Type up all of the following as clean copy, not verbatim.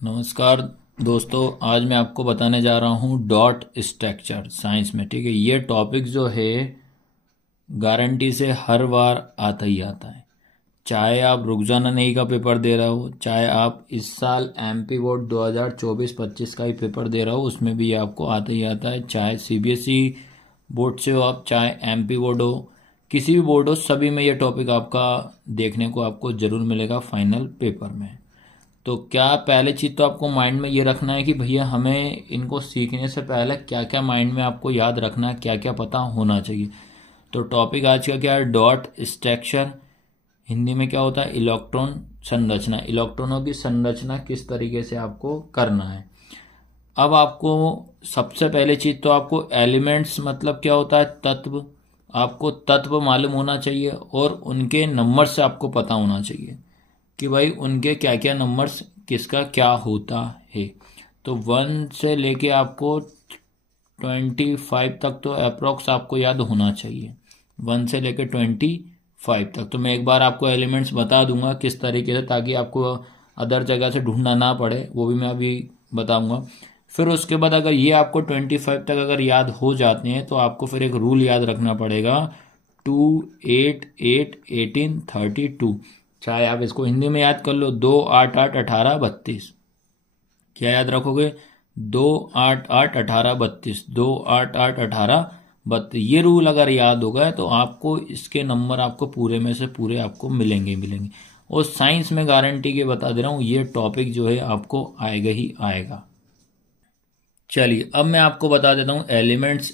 नमस्कार दोस्तों, आज मैं आपको बताने जा रहा हूँ डॉट स्ट्रक्चर साइंस में। ठीक है, ये टॉपिक जो है गारंटी से हर बार आता ही आता है। चाहे आप रुखसाना नहीं का पेपर दे रहे हो, चाहे आप इस साल एमपी बोर्ड 2024-25 का ही पेपर दे रहे हो, उसमें भी ये आपको आता ही आता है। चाहे सीबीएसई बोर्ड से हो आप, चाहे एमपी बोर्ड हो, किसी भी बोर्ड हो, सभी में ये टॉपिक आपका देखने को आपको ज़रूर मिलेगा फाइनल पेपर में। तो क्या पहले चीज़ तो आपको माइंड में ये रखना है कि भैया हमें इनको सीखने से पहले क्या क्या माइंड में आपको याद रखना है, क्या क्या पता होना चाहिए। तो टॉपिक आज का क्या है? Dot structure. हिंदी में क्या होता है? इलेक्ट्रॉन संरचना। इलेक्ट्रॉनों की संरचना किस तरीके से आपको करना है। अब आपको सबसे पहले चीज़ तो आपको एलिमेंट्स मतलब क्या होता है? तत्व। आपको तत्व मालूम होना चाहिए और उनके नंबर से आपको पता होना चाहिए कि भाई उनके क्या क्या नंबर्स किसका क्या होता है। तो 1 से लेके आपको 25 तक तो अप्रोक्स आपको याद होना चाहिए। 1 से लेके 25 तक तो मैं एक बार आपको एलिमेंट्स बता दूंगा किस तरीके से, ताकि आपको अदर जगह से ढूंढना ना पड़े, वो भी मैं अभी बताऊंगा। फिर उसके बाद अगर ये आपको 25 तक अगर याद हो जाते हैं तो आपको फिर एक रूल याद रखना पड़ेगा। 2 8 8 18 32। चाहे आप इसको हिंदी में याद कर लो, 2 8 8 18 32। क्या याद रखोगे? 2 8 8 18 32, 2 8 8 18 32। ये रूल अगर याद हो गए तो आपको इसके नंबर आपको पूरे में से पूरे आपको मिलेंगे मिलेंगे। और साइंस में गारंटी के बता दे रहा हूँ, ये टॉपिक जो है आपको आएगा ही आएगा। चलिए अब मैं आपको बता देता हूँ एलिमेंट्स,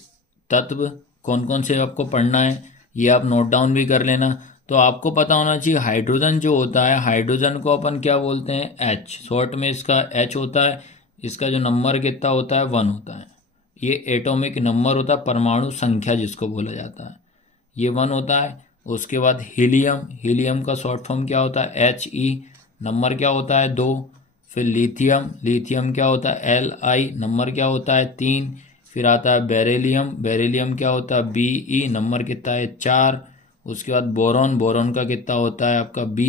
तत्व कौन कौन से आपको पढ़ना है। ये आप नोट डाउन भी कर लेना। तो आपको पता होना चाहिए हाइड्रोजन जो होता है, हाइड्रोजन को अपन क्या बोलते हैं? एच। शॉर्ट में इसका एच होता है। इसका जो नंबर कितना होता है? 1 होता है। ये एटॉमिक नंबर होता है, परमाणु संख्या जिसको बोला जाता है, ये 1 होता है। उसके बाद हीलियम, हीलियम का शॉर्ट फॉर्म क्या होता है? He। नंबर क्या होता है? 2। फिर लिथियम, लिथियम क्या होता है? Li। नंबर क्या होता है? 3। फिर आता है बेरिलियम, बेरिलियम क्या होता है? Be। नंबर कितना है? 4। उसके बाद बोरॉन, बोरॉन का कितना होता है आपका? B।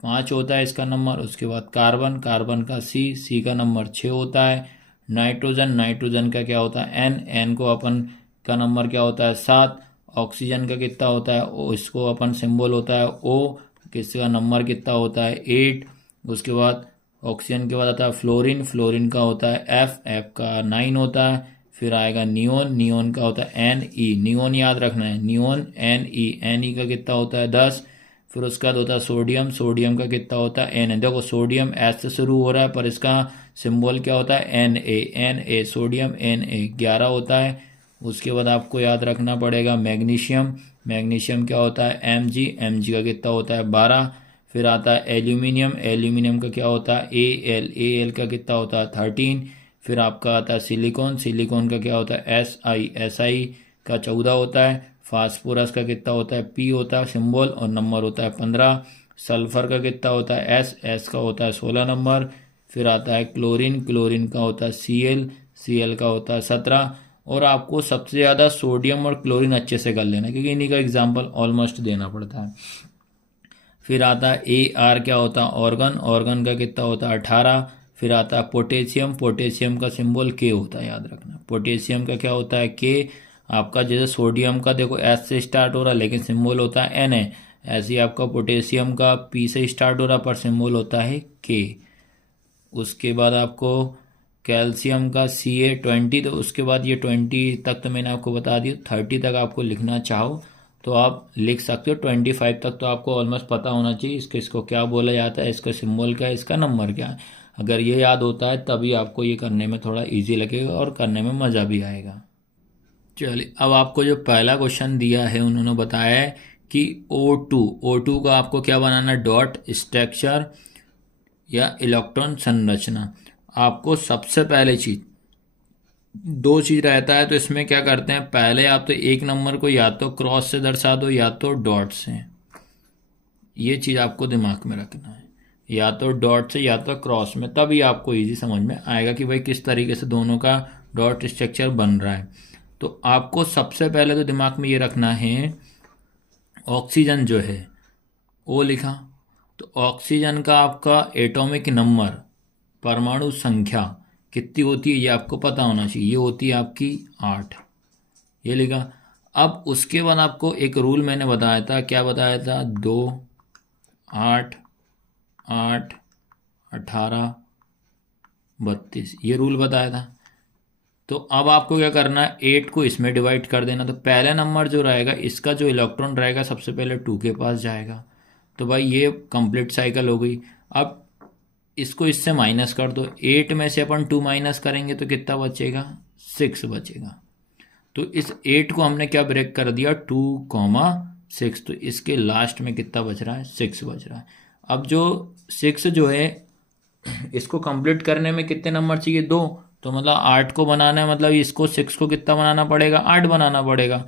5 होता है इसका नंबर। उसके बाद कार्बन, कार्बन का C का नंबर 6 होता है। नाइट्रोजन, नाइट्रोजन का क्या होता है? N को अपन का नंबर क्या होता है? 7। ऑक्सीजन का कितना होता है? ओ, इसको अपन सिंबल होता है O, किसका नंबर कितना होता है? 8। उसके बाद ऑक्सीजन के बाद आता है फ्लोरीन, फ्लोरीन का होता है F का 9 होता है। फिर आएगा नियोन, नियोन का होता है Ne, नियोन याद रखना है, नियोन Ne का कितना होता है? 10। फिर उसके बाद होता है सोडियम, सोडियम का कितना होता है? Na। देखो सोडियम एस से शुरू हो रहा है पर इसका सिंबल क्या होता है? Na, सोडियम Na 11 होता है। उसके बाद आपको याद रखना पड़ेगा मैग्नीशियम, मैग्नीशियम क्या होता है? Mg का कितना होता है? 12। फिर आता है एल्यूमिनियम, एल्यूमिनियम का क्या होता है? Al का कितना होता है? 13। फिर आपका आता है सिलिकॉन, सिलिकॉन का क्या होता है? Si का 14 होता है। फास्फोरस का कितना होता है? P होता है सिंबल और नंबर होता है 15। सल्फर का कितना होता है? S का होता है 16 नंबर। फिर आता है क्लोरीन, क्लोरीन का होता है Cl का होता है 17। और आपको सबसे ज़्यादा सोडियम और क्लोरीन अच्छे से कर लेना, क्योंकि इन्हीं का एग्जाम्पल ऑलमोस्ट देना पड़ता है। फिर आता है Ar, क्या होता है? ऑर्गन, ऑर्गन का कितना होता है? 18। फिर आता है पोटेशियम, पोटेशियम का सिंबल K होता है, याद रखना। पोटेशियम का क्या होता है? K। आपका जैसे सोडियम का देखो S से स्टार्ट हो रहा है लेकिन सिंबल होता है Na, ऐसे ही आपका पोटेशियम का P से स्टार्ट हो रहा है पर सिंबल होता है K। उसके बाद आपको कैल्शियम का Ca20। तो उसके बाद ये 20 तक तो मैंने आपको बता दिया। 30 तक आपको लिखना चाहो तो आप लिख सकते हो। 25 तक तो आपको ऑलमोस्ट पता होना चाहिए इसको इसको क्या बोला जाता है, इसका सिंबल क्या है, इसका नंबर क्या है। अगर ये याद होता है तभी आपको ये करने में थोड़ा इजी लगेगा और करने में मज़ा भी आएगा। चलिए अब आपको जो पहला क्वेश्चन दिया है उन्होंने बताया है कि O2 का आपको क्या बनाना है? डॉट स्ट्रक्चर या इलेक्ट्रॉन संरचना। आपको सबसे पहले चीज, दो चीज रहता है तो इसमें क्या करते हैं, पहले आप तो एक नंबर को या तो क्रॉस से दर्शा दो या तो डॉट से। ये चीज आपको दिमाग में रखना है, या तो डॉट से या तो क्रॉस में, तभी आपको इजी समझ में आएगा कि भाई किस तरीके से दोनों का डॉट स्ट्रक्चर बन रहा है। तो आपको सबसे पहले तो दिमाग में ये रखना है, ऑक्सीजन जो है वो लिखा, तो ऑक्सीजन का आपका एटॉमिक नंबर परमाणु संख्या कितनी होती है ये आपको पता होना चाहिए, ये होती है आपकी 8, ये लिखा। अब उसके बाद आपको एक रूल मैंने बताया था, क्या बताया था, 2 8 8 18 32, ये रूल बताया था। तो अब आपको क्या करना है, 8 को इसमें डिवाइड कर देना। तो पहला नंबर जो रहेगा इसका जो इलेक्ट्रॉन रहेगा सबसे पहले 2 के पास जाएगा। तो भाई ये कंप्लीट साइकिल हो गई। अब इसको इससे माइनस कर दो, 8 में से अपन 2 माइनस करेंगे तो कितना बचेगा, 6 बचेगा। तो इस 8 को हमने क्या ब्रेक कर दिया, 2,6। तो इसके लास्ट में कितना बच रहा है, 6 बच रहा है। अब जो 6 जो है इसको कंप्लीट करने में कितने नंबर चाहिए, 2। तो मतलब 8 को बनाना है, मतलब इसको 6 को कितना बनाना पड़ेगा, 8 बनाना पड़ेगा।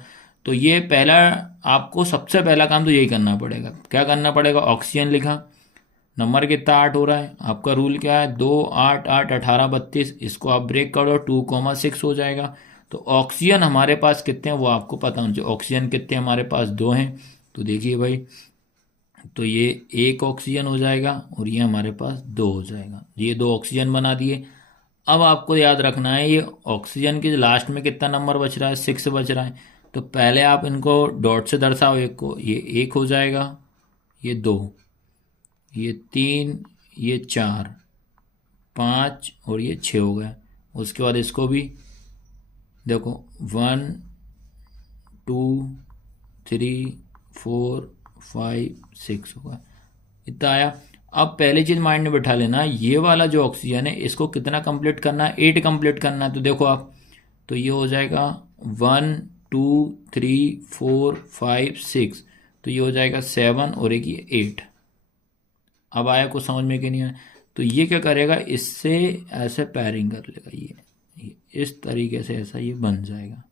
तो ये पहला, आपको सबसे पहला काम तो यही करना पड़ेगा। क्या करना पड़ेगा, ऑक्सीजन लिखा, नंबर कितना 8 हो रहा है, आपका रूल क्या है, 2 8 8 18 32, इसको आप ब्रेक कर दो, 2,6 हो जाएगा। तो ऑक्सीजन हमारे पास कितने हैं वो आपको पता होना चाहिए। ऑक्सीजन कितने हमारे पास, 2 हैं। तो देखिए भाई, तो ये एक ऑक्सीजन हो जाएगा और ये हमारे पास 2 हो जाएगा, ये 2 ऑक्सीजन बना दिए। अब आपको याद रखना है ये ऑक्सीजन के लास्ट में कितना नंबर बच रहा है, 6 बच रहा है। तो पहले आप इनको डॉट से दर्शाओ, एक को, ये 1 हो जाएगा, ये 2, ये 3, ये 4 5 और ये 6 हो गया। उसके बाद इसको भी देखो, 1 2 3 4 5 6 होगा, इतना आया। अब पहली चीज माइंड में बैठा लेना, ये वाला जो ऑक्सीजन है इसको कितना कंप्लीट करना है, 8 कंप्लीट करना है। तो देखो आप, तो ये हो जाएगा 1 2 3 4 5 6, तो ये हो जाएगा 7 और एक ये 8। अब आया कुछ समझ में कि नहीं आया। तो ये क्या करेगा, इससे ऐसे पैरिंग कर लेगा, ये इस तरीके से ऐसा ये बन जाएगा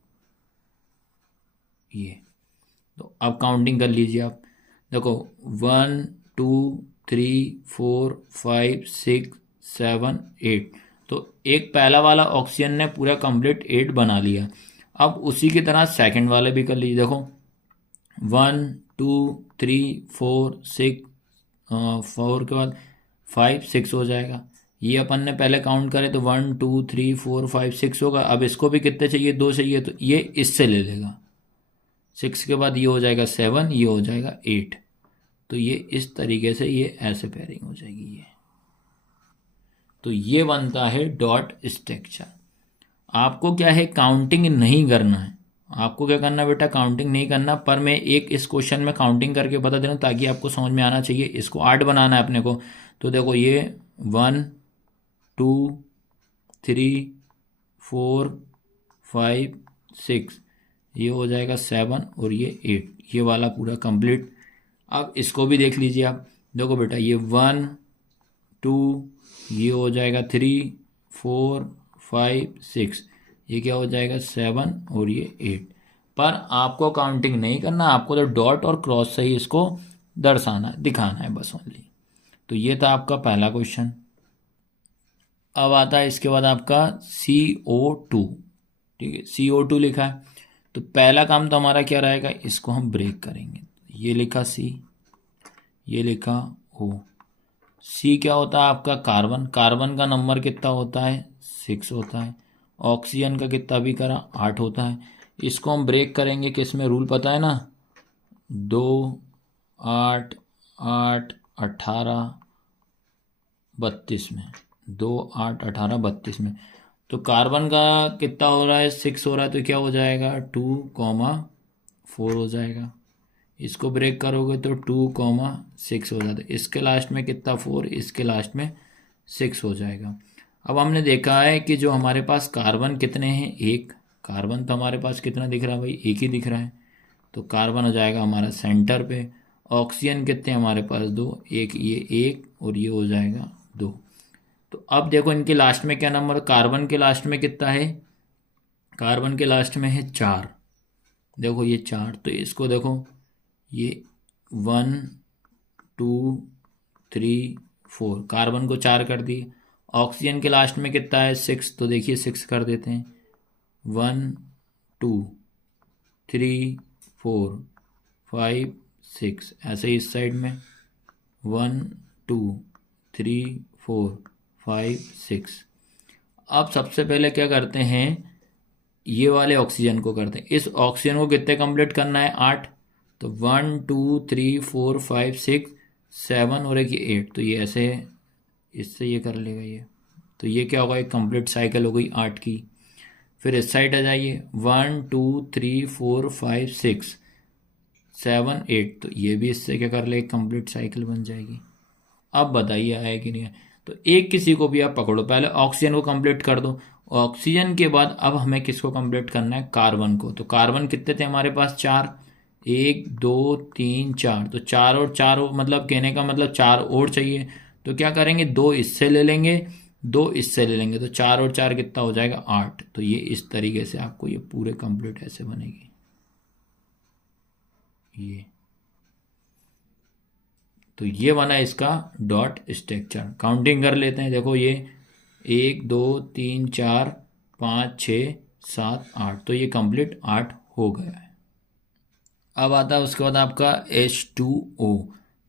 ये। तो अब काउंटिंग कर लीजिए आप, देखो 1 2 3 4 5 6 7 8। तो एक पहला वाला ऑक्सीजन ने पूरा कंप्लीट 8 बना लिया। अब उसी की तरह सेकंड वाले भी कर लीजिए, देखो 1 2 3 4 6, 4 के बाद 5 6 हो जाएगा। ये अपन ने पहले काउंट करे तो 1 2 3 4 5 6 होगा। अब इसको भी कितने चाहिए, 2 चाहिए, तो ये इससे ले लेगा। 6 के बाद ये हो जाएगा 7, ये हो जाएगा 8। तो ये इस तरीके से ये ऐसे पेयरिंग हो जाएगी ये। तो ये बनता है डॉट स्ट्रक्चर। आपको क्या है, काउंटिंग नहीं करना है। आपको क्या करना है बेटा, काउंटिंग नहीं करना। पर मैं एक इस क्वेश्चन में काउंटिंग करके बता दे रहा हूँ ताकि आपको समझ में आना चाहिए। इसको 8 बनाना है अपने को। तो देखो ये 1 2 3 4 5 6, ये हो जाएगा 7 और ये 8, ये वाला पूरा कंप्लीट। अब इसको भी देख लीजिए आप, देखो बेटा ये 1 2, ये हो जाएगा 3 4 5 6, ये क्या हो जाएगा 7 और ये 8। पर आपको काउंटिंग नहीं करना, आपको तो डॉट और क्रॉस से ही इसको दर्शाना दिखाना है बस ओनली। तो ये था आपका पहला क्वेश्चन। अब आता है इसके बाद आपका CO2। ठीक है, CO2 लिखा है। तो पहला काम तो हमारा क्या रहेगा, इसको हम ब्रेक करेंगे। ये लिखा C, ये लिखा O। C क्या होता है आपका कार्बन, कार्बन का नंबर कितना होता है, 6 होता है। ऑक्सीजन का कितना भी करा, 8 होता है। इसको हम ब्रेक करेंगे किसमें, रूल पता है ना, 2 8 8 18 32 में, 2 8 18 32 में। तो कार्बन का कितना हो रहा है, 6 हो रहा है। तो क्या हो जाएगा, 2,4 हो जाएगा। इसको ब्रेक करोगे तो 2,6 हो जाता है। इसके लास्ट में कितना, 4, इसके लास्ट में 6 हो जाएगा। अब हमने देखा है कि जो हमारे पास कार्बन कितने हैं, एक। कार्बन तो हमारे पास कितना दिख रहा है भाई, एक ही दिख रहा है। तो कार्बन हो जाएगा हमारा सेंटर पे। ऑक्सीजन कितने हैं हमारे पास, 2, एक ये एक और ये हो जाएगा 2। तो अब देखो इनके लास्ट में क्या नंबर, कार्बन के लास्ट में कितना है, कार्बन के लास्ट में है 4। देखो ये 4, तो इसको देखो ये 1 2 3 4, कार्बन को 4 कर दिए। ऑक्सीजन के लास्ट में कितना है, 6, तो देखिए 6 कर देते हैं। 1 2 3 4 5 6, ऐसे ही इस साइड में 1 2 3 4 5 6। अब सबसे पहले क्या करते हैं, ये वाले ऑक्सीजन को करते हैं। इस ऑक्सीजन को कितने कंप्लीट करना है, 8। तो 1 2 3 4 5 6 7 और एक ये 8। तो ये ऐसे है, इससे ये कर लेगा ये। तो ये क्या होगा, एक कंप्लीट साइकिल हो गई 8 की। फिर इस साइड आ जाइए, 1 2 3 4 5 6 7 8। तो ये भी इससे क्या कर ले, कंप्लीट साइकिल बन जाएगी। अब बताइए आया कि नहीं है। तो एक किसी को भी आप पकड़ो, पहले ऑक्सीजन को कंप्लीट कर दो। ऑक्सीजन के बाद अब हमें किसको कंप्लीट करना है, कार्बन को। तो कार्बन कितने थे हमारे पास, 4। 1 2 3 4। तो 4 और 4 मतलब कहने का मतलब 4 और चाहिए। तो क्या करेंगे, 2 इससे ले लेंगे, 2 इससे ले लेंगे। तो 4 और 4 कितना हो जाएगा, 8। तो ये इस तरीके से आपको ये पूरे कंप्लीट ऐसे बनेगी ये। तो ये बना इसका डॉट स्ट्रक्चर। काउंटिंग कर लेते हैं, देखो ये 1 2 3 4 5 6 7 8। तो ये कंप्लीट 8 हो गया है। अब आता है उसके बाद आपका H2O।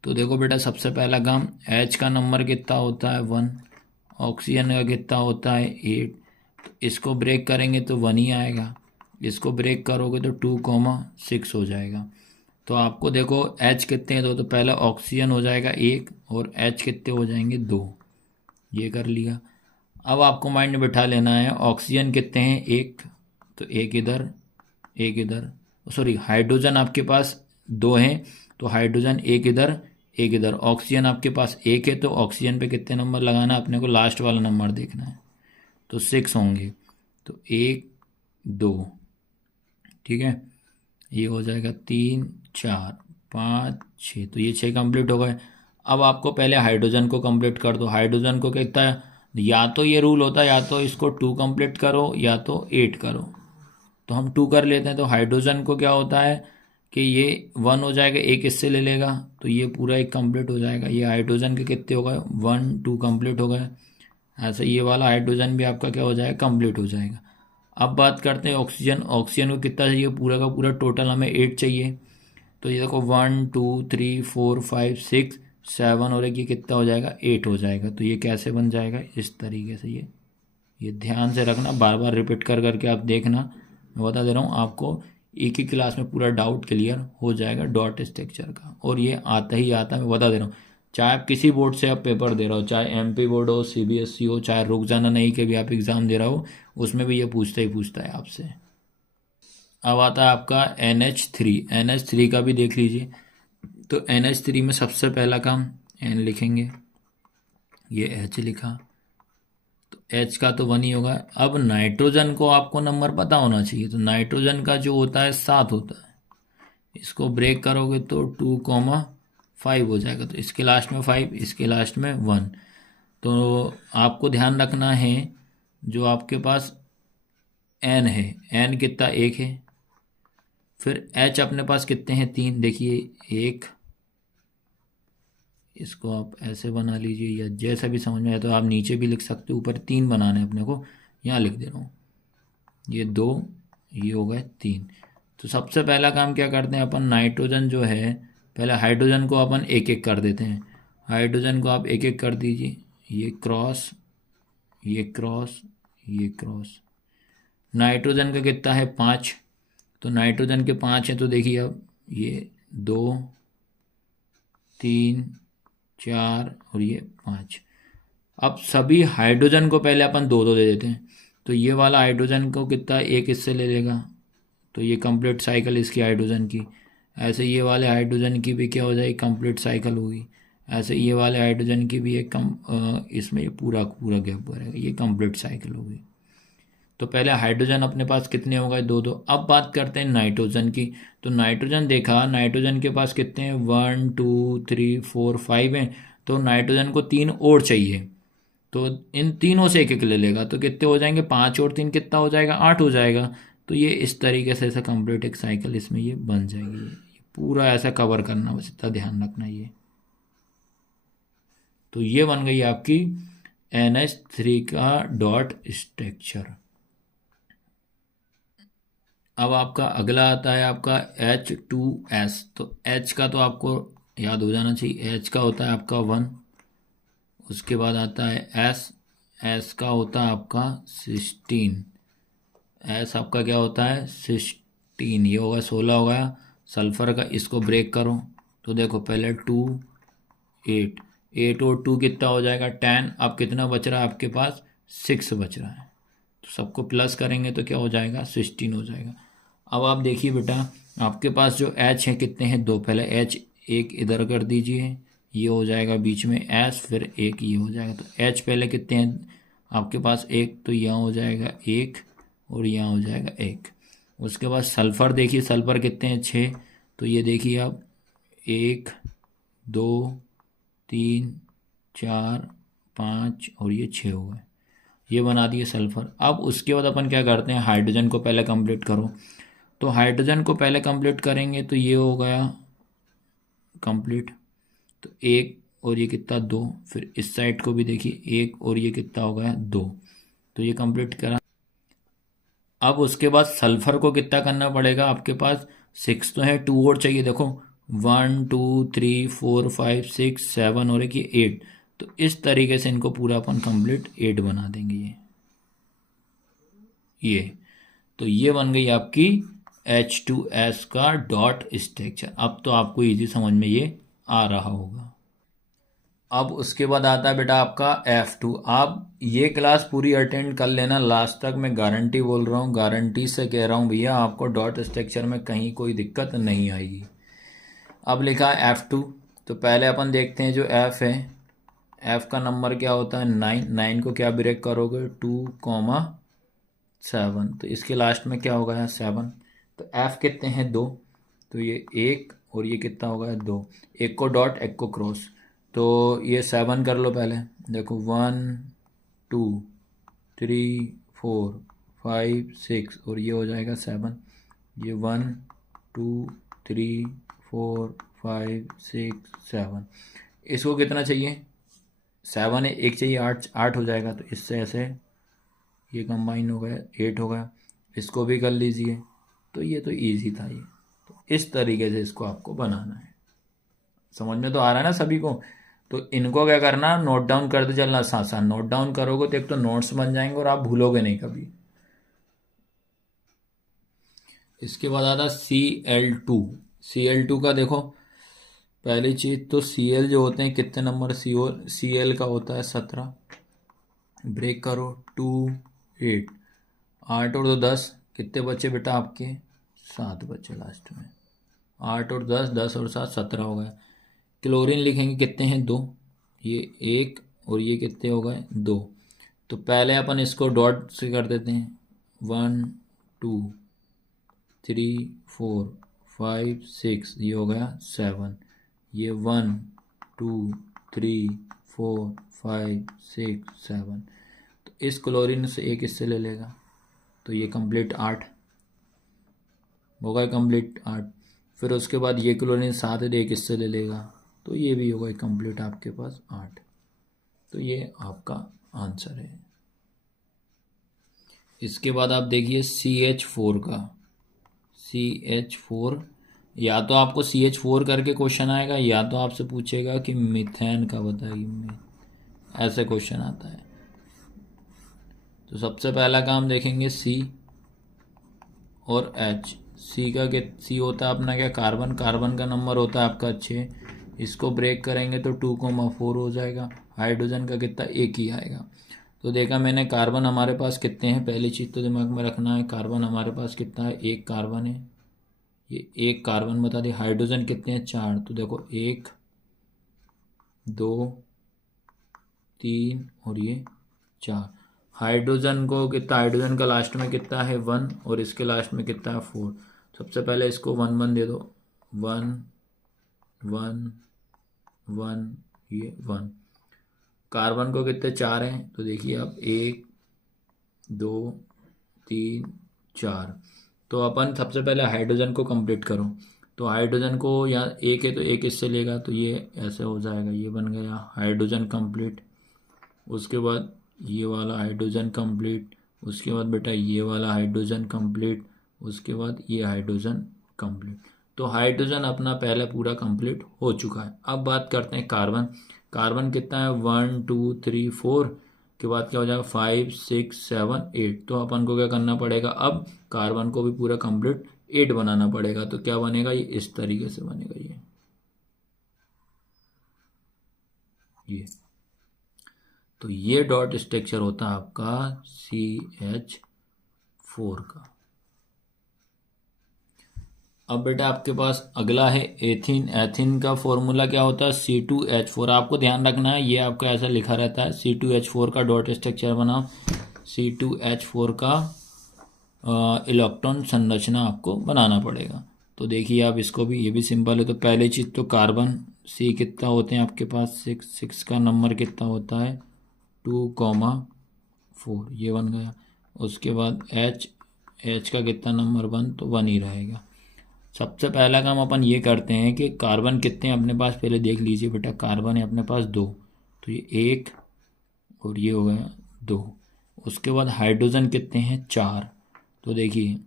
तो देखो बेटा, सबसे पहला काम, H का नंबर कितना होता है, 1। ऑक्सीजन का कितना होता है, 8। तो इसको ब्रेक करेंगे तो 1 ही आएगा। इसको ब्रेक करोगे तो 2,6 हो जाएगा। तो आपको देखो H कितने हैं, तो पहला ऑक्सीजन हो जाएगा 1 और H कितने हो जाएंगे, 2। ये कर लिया। अब आपको माइंड में बिठा लेना है, ऑक्सीजन कितने हैं, 1। तो एक इधर, एक इधर, सॉरी हाइड्रोजन आपके पास 2 हैं। तो हाइड्रोजन एक इधर, एक इधर। ऑक्सीजन आपके पास 1 है, तो ऑक्सीजन पे कितने नंबर लगाना है अपने को, लास्ट वाला नंबर देखना है। तो 6 होंगे। तो 1 2, ठीक है। ये हो जाएगा 3 4 5 6। तो ये 6 कंप्लीट हो गए। अब आपको पहले हाइड्रोजन को कंप्लीट कर दो। हाइड्रोजन को कितना है, या तो ये रूल होता है, या तो इसको 2 कंप्लीट करो या तो 8 करो। तो हम 2 कर लेते हैं। तो हाइड्रोजन को क्या होता है कि ये 1 हो जाएगा, एक इससे ले लेगा, तो ये पूरा एक कंप्लीट हो जाएगा। ये हाइड्रोजन के कितने हो गए, 1 2 कंप्लीट हो गए। ऐसे ये वाला हाइड्रोजन भी आपका क्या हो जाएगा, कंप्लीट हो जाएगा। अब बात करते हैं ऑक्सीजन। ऑक्सीजन को कितना चाहिए, पूरा का पूरा टोटल हमें 8 चाहिए। तो ये देखो 1 2 3 4 5 6 7 और एक ये कितना हो जाएगा, 8 हो जाएगा। तो ये कैसे बन जाएगा, इस तरीके से। ये ध्यान से रखना, बार बार रिपीट कर करके आप देखना। मैं बता दे रहा हूँ आपको, एक ही क्लास में पूरा डाउट क्लियर हो जाएगा डॉट स्ट्रक्चर का। और ये आता ही आता है, मैं बता दे रहा हूँ। चाहे आप किसी बोर्ड से आप पेपर दे रहे हो, चाहे MP बोर्ड हो, CBSE हो, चाहे रुक जाना नहीं के भी आप एग्ज़ाम दे रहा हो, उसमें भी ये पूछता ही पूछता है आपसे। अब आता है आपका NH3। NH3 का भी देख लीजिए। तो NH3 में सबसे पहला काम, N लिखेंगे, ये H लिखा। तो H का तो 1 ही होगा। अब नाइट्रोजन को आपको नंबर पता होना चाहिए। तो नाइट्रोजन का जो होता है 7 होता है। इसको ब्रेक करोगे तो 2,5 हो जाएगा। तो इसके लास्ट में 5, इसके लास्ट में 1। तो आपको ध्यान रखना है, जो आपके पास N है, N कितना, 1 है। फिर H अपने पास कितने हैं, 3। देखिए 1, इसको आप ऐसे बना लीजिए, या जैसा भी समझ में आए। तो आप नीचे भी लिख सकते हो, ऊपर 3 बनाने अपने को, यहाँ लिख दे रहा हूँ। ये 2, ये हो गए 3। तो सबसे पहला काम क्या करते हैं अपन, नाइट्रोजन जो है, पहले हाइड्रोजन को अपन एक एक कर देते हैं। हाइड्रोजन को आप एक एक कर दीजिए, ये क्रॉस, ये क्रॉस, ये क्रॉस। नाइट्रोजन का कितना है, 5। तो नाइट्रोजन के 5 है। तो देखिए अब ये 2 3 4 और ये 5। अब सभी हाइड्रोजन को पहले अपन 2 2 दे देते हैं। तो ये वाला हाइड्रोजन को कितना, एक इससे ले लेगा। तो ये कंप्लीट साइकिल इसकी हाइड्रोजन की। ऐसे ये वाले हाइड्रोजन की भी क्या हो जाएगी, कंप्लीट साइकिल होगी। ऐसे ये वाले हाइड्रोजन की भी एक इसमें ये पूरा पूरा गैप भरेगा, ये कंप्लीट साइकिल होगी। तो पहले हाइड्रोजन अपने पास कितने हो गए, 2 2। अब बात करते हैं नाइट्रोजन की। तो नाइट्रोजन देखा, नाइट्रोजन के पास कितने हैं, 1 2 3 4 5 हैं। तो नाइट्रोजन को 3 और चाहिए। तो इन तीनों से एक एक ले लेगा। तो कितने हो जाएंगे, 5 और 3 कितना हो जाएगा, 8 हो जाएगा। तो ये इस तरीके से ऐसा कंप्लीट एक साइकिल इसमें ये बन जाएगी। ये पूरा ऐसा कवर करना, बस इतना ध्यान रखना ये। तो ये बन गई आपकी NH3 का डॉट स्ट्रक्चर। अब आपका अगला आता है आपका H2S। तो H का तो आपको याद हो जाना चाहिए। H का होता है आपका 1। उसके बाद आता है S, एस का होता है आपका सिस्टीन, एस आपका क्या होता है सिस्टीन, ये होगा 16 हो गया सल्फर का। इसको ब्रेक करो तो देखो पहले 2 8, 8 और 2 कितना हो जाएगा 10। अब कितना बच रहा है आपके पास 6 बच रहा है, तो सबको प्लस करेंगे तो क्या हो जाएगा 16 हो जाएगा। अब आप देखिए बेटा आपके पास जो एच है कितने हैं 2, पहले एच एक इधर कर दीजिए, ये हो जाएगा बीच में एस, फिर एक ये हो जाएगा। तो एच पहले कितने हैं आपके पास एक, तो यहाँ हो जाएगा एक और यहाँ हो जाएगा एक। उसके बाद सल्फ़र देखिए, सल्फ़र कितने हैं 6, तो ये देखिए आप 1 2 3 4 5 और ये 6 हो गए, ये बना दिए सल्फ़र। अब उसके बाद अपन क्या करते हैं, हाइड्रोजन को पहले कंप्लीट करो। तो हाइड्रोजन को पहले कंप्लीट करेंगे तो ये हो गया कंप्लीट, तो एक और ये कितना 2, फिर इस साइड को भी देखिए एक और ये कितना हो गया 2, तो ये कंप्लीट करा। अब उसके बाद सल्फर को कितना करना पड़ेगा, आपके पास 6 तो है, 2 और चाहिए। देखो 1 2 3 4 5 6 7 और एक ये 8, तो इस तरीके से इनको पूरा अपन कंप्लीट 8 बना देंगे। ये तो ये बन गई आपकी H2S का डॉट स्ट्रक्चर। अब तो आपको इजी समझ में ये आ रहा होगा। अब उसके बाद आता है बेटा आपका F2। आप ये क्लास पूरी अटेंड कर लेना लास्ट तक, मैं गारंटी बोल रहा हूँ, गारंटी से कह रहा हूँ भैया, आपको डॉट स्ट्रक्चर में कहीं कोई दिक्कत नहीं आएगी। अब लिखा है F2, तो पहले अपन देखते हैं जो F है, F का नंबर क्या होता है 9, 9 को क्या ब्रेक करोगे 2,7, तो इसके लास्ट में क्या होगा 7। तो F कितने हैं 2, तो ये 1 और ये कितना होगा 2, एक को डॉट एक को क्रॉस, तो ये 7 कर लो पहले। देखो 1 2 3 4 5 6 और ये हो जाएगा 7, ये 1 2 3 4 5 6 7, इसको कितना चाहिए 7 है, एक चाहिए 8, 8 हो जाएगा, तो इससे ऐसे ये कंबाइन हो गया 8 हो गया। इसको भी कर लीजिए, तो ये तो इजी था ये। तो इस तरीके से इसको आपको बनाना है। समझ में तो आ रहा है ना सभी को। तो इनको क्या करना, नोट डाउन करते चलना, साथ साथ नोट डाउन करोगे तो एक तो नोट्स बन जाएंगे और आप भूलोगे नहीं कभी। इसके बाद आता Cl2। Cl2 का देखो पहली चीज तो Cl जो होते हैं कितने नंबर, Cl का होता है 17, ब्रेक करो 2 8, 8 और 2 10, कितने बचे बेटा आपके 7 बचे लास्ट में, 8 और 10, 10 और 7 17 हो गए। क्लोरीन लिखेंगे कितने हैं 2, ये 1 और ये कितने हो गए 2, तो पहले अपन इसको डॉट से कर देते हैं 1 2 3 4 5 6, ये हो गया 7, ये 1 2 3 4 5 6 7, तो इस क्लोरीन से एक इससे ले लेगा, तो ये कंप्लीट 8 हो गए, कंप्लीट 8। फिर उसके बाद ये क्लोरीन 7 एक इससे ले लेगा, तो ये भी होगा कंप्लीट आपके पास 8। तो ये आपका आंसर है। इसके बाद आप देखिए CH4 का, CH4, या तो आपको CH4 करके क्वेश्चन आएगा या तो आपसे पूछेगा कि मीथेन का बताइए, ऐसे क्वेश्चन आता है। तो सबसे पहला काम देखेंगे C और H। C होता है अपना क्या कार्बन, कार्बन का नंबर होता है आपका 6, इसको ब्रेक करेंगे तो 2,4 हो जाएगा। हाइड्रोजन का कितना एक ही आएगा। तो देखा मैंने कार्बन हमारे पास कितने हैं, पहली चीज़ तो दिमाग में रखना है, कार्बन हमारे पास कितना है, एक कार्बन है, ये एक कार्बन बता दिया। हाइड्रोजन कितने हैं 4, तो देखो 1 2 3 और ये 4। हाइड्रोजन को कितना, हाइड्रोजन का लास्ट में कितना है 1 और इसके लास्ट में कितना है 4। सबसे पहले इसको 1 1 दे दो, 1 1 1, ये 1। कार्बन को कितने 4 हैं, तो देखिए आप 1 2 3 4। तो अपन सबसे पहले हाइड्रोजन को कंप्लीट करो, तो हाइड्रोजन को यहाँ एक है तो एक इससे लेगा, तो ये ऐसे हो जाएगा, ये बन गया हाइड्रोजन कंप्लीट। उसके बाद ये वाला हाइड्रोजन कंप्लीट, उसके बाद बेटा ये वाला हाइड्रोजन कंप्लीट, उसके बाद ये हाइड्रोजन कंप्लीट। तो हाइड्रोजन अपना पहले पूरा कंप्लीट हो चुका है। अब बात करते हैं कार्बन। कार्बन कितना है 1 2 3 4, के बाद क्या हो जाएगा 5 6 7 8। तो अपन को क्या करना पड़ेगा, अब कार्बन को भी पूरा कंप्लीट 8 बनाना पड़ेगा। तो क्या बनेगा, ये इस तरीके से बनेगा ये। तो ये डॉट स्ट्रक्चर होता है आपका CH4 का। अब बेटा आपके पास अगला है एथिन। एथिन का फॉर्मूला क्या होता है, C2H4। आपको ध्यान रखना है, ये आपका ऐसा लिखा रहता है, C2H4 का डॉट स्ट्रक्चर बनाओ। C2H4 का इलेक्ट्रॉन संरचना आपको बनाना पड़ेगा। तो देखिए आप इसको भी, ये भी सिंपल है। तो पहली चीज़ तो कार्बन C कितना होते हैं आपके पास 6, 6 का नंबर कितना होता है 2,4, ये बन गया। उसके बाद H का कितना नंबर 1, तो 1 ही रहेगा। सबसे पहला काम अपन ये करते हैं कि कार्बन कितने हैं अपने पास पहले देख लीजिए बेटा। कार्बन है अपने पास 2, तो ये 1 और ये हो गया 2। उसके बाद हाइड्रोजन कितने हैं 4, तो देखिए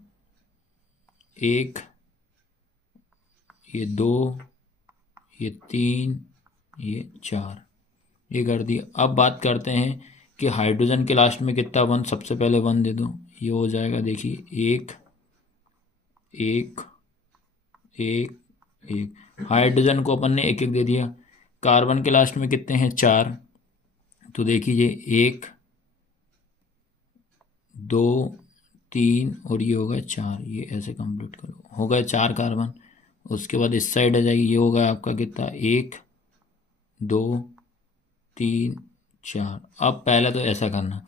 1, ये 2, ये 3, ये 4, ये कर दिया। अब बात करते हैं कि हाइड्रोजन के लास्ट में कितना 1, सबसे पहले 1 दे दो, ये हो जाएगा देखिए 1 1 1 1। हाइड्रोजन को अपन ने 1 1 दे दिया। कार्बन के लास्ट में कितने हैं 4, तो देखिए 1 2 3 और ये होगा 4, ये ऐसे कंप्लीट करो, हो गए 4 कार्बन। उसके बाद इस साइड आ जाएगी, ये होगा आपका कितना 1 2 3 4। अब पहले तो ऐसा करना।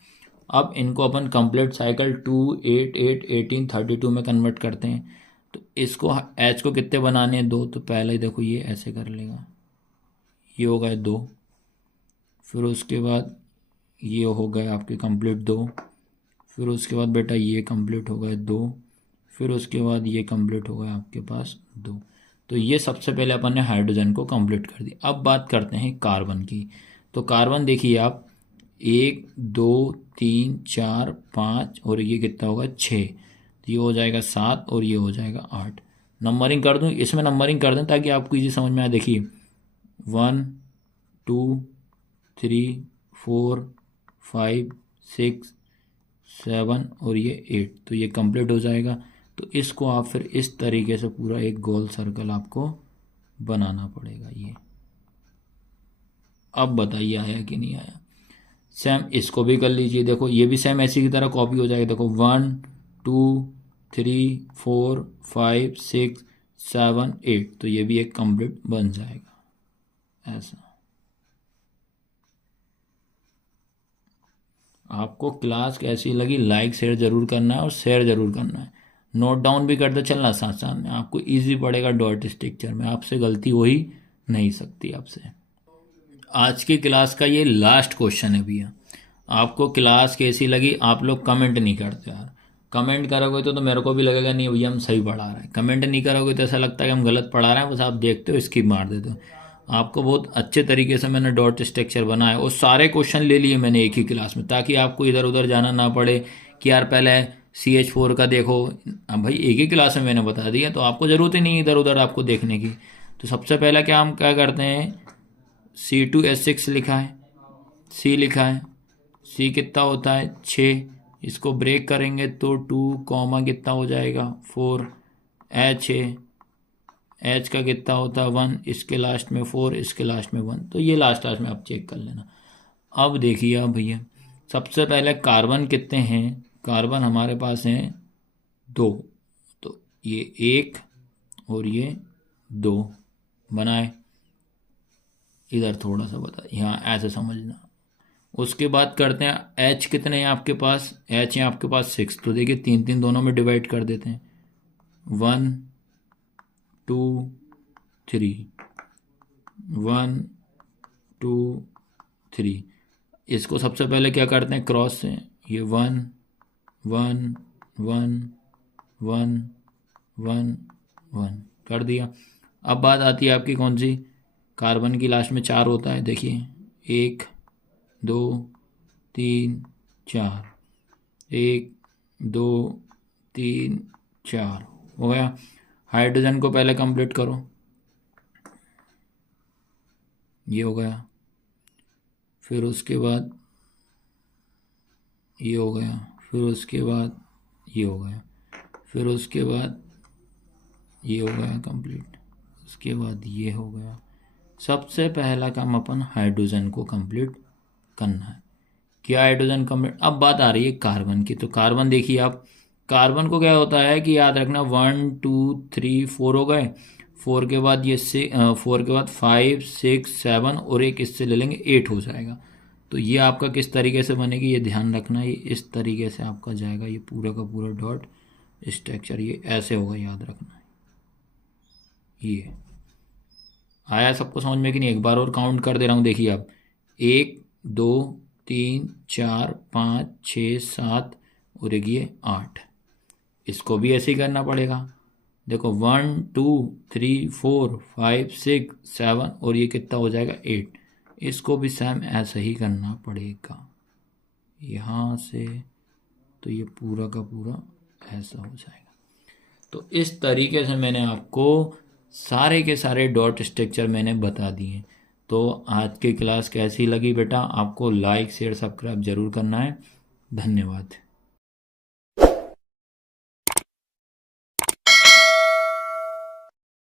अब इनको अपन कंप्लीट साइकिल 2 8 8 18 32 में कन्वर्ट करते हैं। तो इसको H को कितने बनाने हैं 2, तो पहले ही देखो ये ऐसे कर लेगा, ये हो गए 2। फिर उसके बाद ये हो गए आपके कंप्लीट 2। फिर उसके बाद बेटा ये कंप्लीट हो गए 2। फिर उसके बाद ये कंप्लीट हो गया आपके पास 2। तो ये सबसे पहले अपन ने हाइड्रोजन को कंप्लीट कर दिया। अब बात करते हैं कार्बन की। तो कार्बन देखिए आप 1 2 3 4 5 और ये कितना होगा 6, तो ये हो जाएगा 7 और ये हो जाएगा 8। नंबरिंग कर दूं, इसमें नंबरिंग कर दें ताकि आपको इजी समझ में आए। देखिए 1 2 3 4 5 6 7 और ये 8, तो ये कंप्लीट हो जाएगा। तो इसको आप फिर इस तरीके से पूरा एक गोल सर्कल आपको बनाना पड़ेगा ये। अब बताइए आया कि नहीं आया। सेम इसको भी कर लीजिए, देखो ये भी सेम ऐसी की तरह कॉपी हो जाएगा। देखो 1 2 3 4 5 6 7 8, तो ये भी एक कंप्लीट बन जाएगा ऐसा। आपको क्लास कैसी लगी लाइक शेयर ज़रूर करना है और शेयर ज़रूर करना है। नोट डाउन भी करते चलना साथ साथ में, आपको इजी पड़ेगा डॉट स्ट्रक्चर में, आपसे गलती हो ही नहीं सकती आपसे। आज की क्लास का ये लास्ट क्वेश्चन है भैया। आपको क्लास कैसी लगी, आप लोग कमेंट नहीं करते यार। कमेंट करोगे तो मेरे को भी लगेगा नहीं भैया हम सही पढ़ा रहे हैं। कमेंट नहीं करोगे तो ऐसा लगता है कि हम गलत पढ़ा रहे हैं, बस आप देखते हो स्किप मार देते हो। आपको बहुत अच्छे तरीके से मैंने डॉट स्ट्रक्चर बनाया और सारे क्वेश्चन ले लिए मैंने एक ही क्लास में, ताकि आपको इधर उधर जाना ना पड़े कि यार पहले CH4 का देखो। अब भाई एक ही क्लास में मैंने बता दिया, तो आपको ज़रूरत ही नहीं इधर उधर आपको देखने की। तो सबसे पहला क्या हम क्या करते हैं, C2H6 लिखा है, C लिखा है, C कितना होता है 6, इसको ब्रेक करेंगे तो 2 कॉमा कितना हो जाएगा 4। H है, H का कितना होता है 1, इसके लास्ट में 4, इसके लास्ट में 1, तो ये लास्ट में आप चेक कर लेना। अब देखिए आप भैया, सबसे पहले कार्बन कितने हैं, कार्बन हमारे पास हैं 2, तो ये 1 और ये 2 बनाए। इधर थोड़ा सा बता, यहाँ ऐसे समझना। उसके बाद करते हैं H कितने हैं आपके पास, H है आपके पास 6, तो देखिए 3 3 दोनों में डिवाइड कर देते हैं, 1 2 3 1 2 3। इसको सबसे पहले क्या करते हैं क्रॉस से, ये 1 1 1 1 1 1 कर दिया। अब बात आती है आपकी कौन सी, कार्बन की लास्ट में 4 होता है, देखिए 1 2 3 4, 1 2 3 4 हो गया। हाइड्रोजन को पहले कंप्लीट करो, ये हो गया। फिर उसके बाद ये हो गया, फिर उसके बाद ये हो गया, फिर उसके बाद ये हो गया कंप्लीट, उसके बाद ये हो गया। सबसे पहला काम अपन हाइड्रोजन को कंप्लीट करना है। क्या हाइड्रोजन कंप्लीट। अब बात आ रही है कार्बन की। तो कार्बन देखिए आप, कार्बन को क्या होता है कि याद रखना 1 2 3 4 हो गए, 4 के बाद ये 4 के बाद 5 6 7 और एक इससे ले लेंगे 8 हो जाएगा। तो ये आपका किस तरीके से बनेगी ये ध्यान रखना, ये इस तरीके से आपका जाएगा, ये पूरा का पूरा डॉट स्ट्रक्चर ये ऐसे होगा, याद रखना। ये आया सबको समझ में कि नहीं। एक बार और काउंट कर दे रहा हूँ, देखिए आप 1 2 3 4 5 6 7 और एक ये 8। इसको भी ऐसे ही करना पड़ेगा। देखो 1 2 3 4 5 6 7 और ये कितना हो जाएगा 8। इसको भी सेम ऐसा ही करना पड़ेगा यहाँ से, तो ये पूरा का पूरा ऐसा हो जाएगा। तो इस तरीके से मैंने आपको सारे के सारे डॉट स्ट्रक्चर मैंने बता दिए। तो आज की क्लास कैसी लगी बेटा, आपको लाइक शेयर सब्सक्राइब जरूर करना है। धन्यवाद।